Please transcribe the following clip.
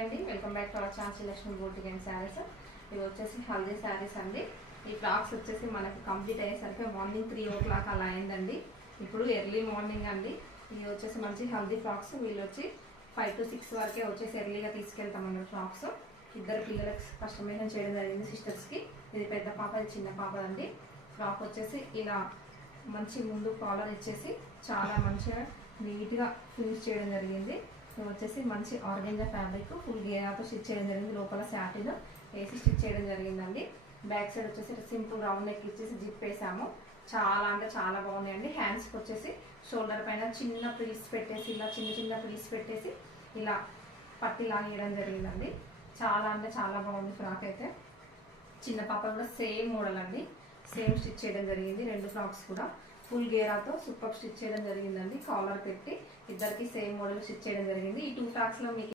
అండి, welcome back to our channel Srilakshmi boutique and saris. ఇవి వచ్చేసి హల్దీ శారీస్ అండి. ఈ ఫ్రాక్స్ వచ్చేసి మనకు కంప్లీట్ అయ్యేసరికి మార్నింగ్ 3 o'clock అలా అయిందండి. ఇప్పుడు ఎర్లీ మార్నింగ్ అండి. ఇది వచ్చేసి మంచి హల్దీ ఫ్రాక్స్. వీళ్ళు వచ్చి 5 to 6 వరకే వచ్చేసి ఎర్లీగా తీసుకెళ్తామన్న ఫ్రాక్స్. ఇద్దరు పిల్లలకు కస్టమైజేషన్ చేయడం జరిగింది, సిస్టర్స్కి. ఇది పెద్ద పాప, ఇది చిన్న పాప అండి. ఫ్రాక్ వచ్చేసి ఇలా మంచి ముందు కాలర్ ఇచ్చేసి చాలా మంచిగా నీట్గా ఫినిష్ చేయడం జరిగింది. ఇది వచ్చేసి మంచి ఆర్గెంజా ఫ్యాబ్రిక్ ఫుల్ గేరాతో స్టిచ్ చేయడం జరిగింది. లోపల శాటిన్ వేసి స్టిచ్ చేయడం జరిగిందండి. బ్యాక్ సైడ్ వచ్చేసి సింపుల్ రౌండ్ నెక్ ఇచ్చేసి జిప్ వేసాము. చాలా అంటే చాలా బాగున్నాయండి. హ్యాండ్స్కి వచ్చేసి షోల్డర్ పైన చిన్న ప్రిల్స్ పెట్టేసి ఇలా చిన్న ప్రిల్స్ పెట్టేసి ఇలా పట్టిలా గీయడం జరిగిందండి. చాలా అంటే చాలా బాగుంది ఫ్రాక్ అయితే. చిన్న పాప కూడా సేమ్ మోడల్ అండి, సేమ్ స్టిచ్ చేయడం జరిగింది. 2 ఫ్రాక్స్ కూడా ఫుల్ గేరాతో సూపర్ స్టిచ్ చేయడం జరిగిందండి. కాలర్ పెట్టి ఇద్దరికి సేమ్ మోడల్ స్టిచ్ చేయడం జరిగింది. ఈ 2 ఫ్రాక్స్లో మీకు